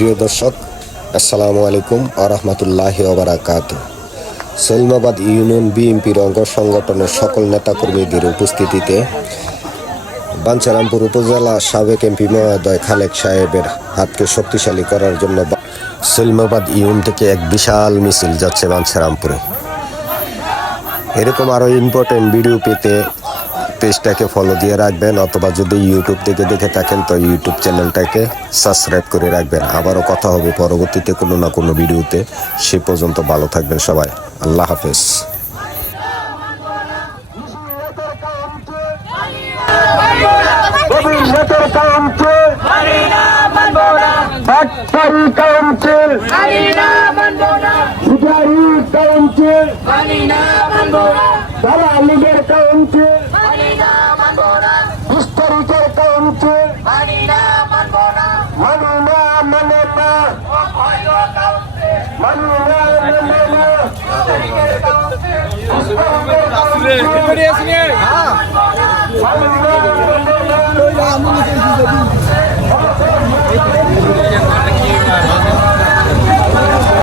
প্রিয় দর্শক, আসসালামু আলাইকুম ওয়া রাহমাতুল্লাহি ওয়া বারাকাতুহু। সৈলমাবাদ ইউনিয়ন বিএনপির অঙ্গ সংগঠনের সকল নেতাকর্মীদের উপস্থিতিতে বাঞ্ছারামপুর উপজেলা সাবেক এমপি মহোদয় খালেক সাহেবের হাতকে শক্তিশালী করার জন্য সৈলমাবাদ ইউনিয়ন থেকে এক বিশাল মিছিল যাচ্ছে বাঞ্ছারামপুরে। এরকম আরও ইম্পর্টেন্ট ভিডিও পেতে পেজটাকে ফলো দিয়ে রাখবেন, অথবা যদি ইউটিউব থেকে দেখে থাকেন তো ইউটিউব চ্যানেলটাকে সাবস্ক্রাইব করে রাখবেন। আবারও কথা হবে পরবর্তীতে কোনো না কোনো ভিডিওতে। সে পর্যন্ত ভালো থাকবেন সবাই। আল্লাহ হাফেজ। দালালিদের কাউন্সিল, হিস্টোরিকের কাউন্সিল, মানি না মানে না, মানি না মানে না।